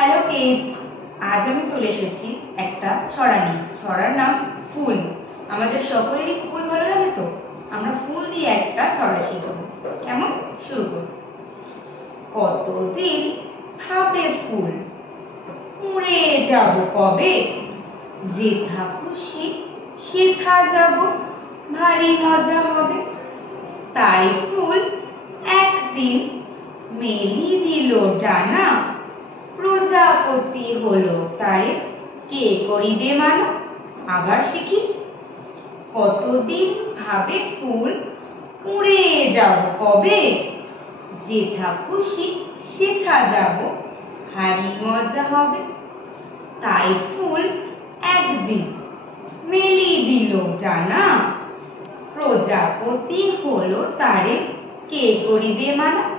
Hello kids, আজ আমি চলে এসেছি একটা ছড়া নিয়ে। ছড়ার নাম ফুল। আমাদের সকলেরই ফুল ভালো লাগে, তো আমরা ফুল দিয়ে একটা ছড়া শিখবো। কেমন? শুরু করব। কতদিন ভাবে ফুল, উড়ে যাব কবে, যেথা খুশি সেথা যাব, ভারী মজা হবে। তাই ফুল একদিন মেলি দিল ডানা, প্রজাপতি হলো তারে কে করিবে মানা। আবার শিখি। কতদিন ভাবে ফুল, উড়ে যাব কবে, যেথা খুশি সেথা যাব, ভারী মজা হবে। তাই ফুল একদিন মেলি দিল ডানা, প্রজাপতি হলো তারে কে করিবে মানা।